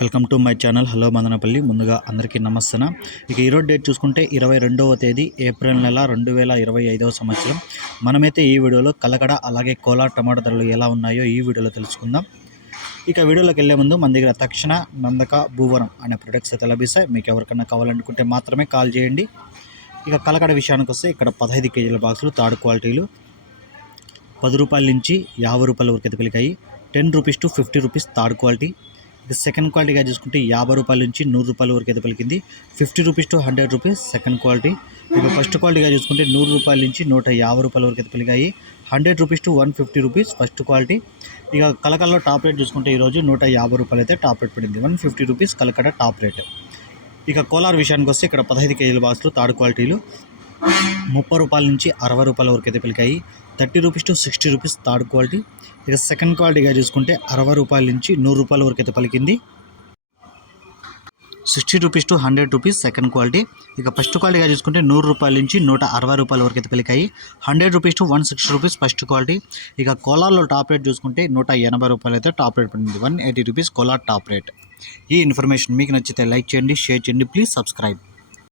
Welcome to my channel. Hello Madanapalle. ముందుగా అందరికీ నమస్తన. ఇక ఈరోజు డేట్ చూసుకుంటే ఇరవై రెండవ తేదీ ఏప్రిల్ నెల రెండు వేల ఇరవై ఐదవ సంవత్సరం. మనమైతే ఈ వీడియోలో కలకడ అలాగే కోలా టమాటా ధరలు ఎలా ఉన్నాయో ఈ వీడియోలో తెలుసుకుందాం. ఇక వీడియోలోకి వెళ్ళే ముందు మన దగ్గర తక్షణ నందక భూవరం అనే ప్రొడక్ట్స్ అయితే లభిస్తాయి. మీకు ఎవరికైనా కావాలనుకుంటే మాత్రమే కాల్ చేయండి. ఇక కలకడ విషయానికి వస్తే ఇక్కడ పదహైదు కేజీల బాక్సులు థర్డ్ క్వాలిటీలు పది రూపాయల నుంచి యాభై రూపాయల వరకు అయితే ten rupees to fifty rupees third quality. ఇక సెకండ్ క్వాలిటీగా చూసుకుంటే యాభై రూపాయల నుంచి నూరు రూపాయల వరకు అయితే పలికింది. Fifty rupees to hundred rupees second quality. ఇక ఫస్ట్ క్వాలిటీగా చూసుకుంటే నూరు రూపాయల నుంచి నూట యాభై రూపాయల వరకు అయితే పలికాయి. Hundred rupees to one fifty rupees first quality. ఇక కలకల్లో టాప్ రేట్ చూసుకుంటే ఈరోజు నూట యాభై రూపాయలు అయితే టాప్ రేట్ పడింది. One fifty rupees Kalakada top rate. ఇక కోలార్ విషయానికి వస్తే ఇక్కడ పదహైదు కేజీల బాక్సులు థర్డ్ క్వాలిటీలు. ముప్పై రూపాయల నుంచి అరవై రూపాయల వరకు అయితే పలికాయి. Thirty rupees to sixty rupees third quality. ఇక సెకండ్ క్వాలిటీగా చూసుకుంటే అరవై రూపాయల నుంచి నూరు రూపాయల వరకు అయితే పలికింది. Sixty rupees to hundred rupees second quality. ఇక ఫస్ట్ క్వాలిటీగా చూసుకుంటే నూరు రూపాయల నుంచి నూట అరవై రూపాయల వరకు అయితే పలికాయి. Hundred rupees to one sixty rupees first quality. ఇక కోలార్లో టాప్ రేట్ చూసుకుంటే నూట ఎనభై రూపాయలు అయితే టాప్ రేట్ పడింది. One eighty rupees Kolar top rate. ఈ ఇన్ఫర్మేషన్ మీకు నచ్చితే లైక్ చేయండి షేర్ చేయండి ప్లీజ్ సబ్స్క్రైబ్.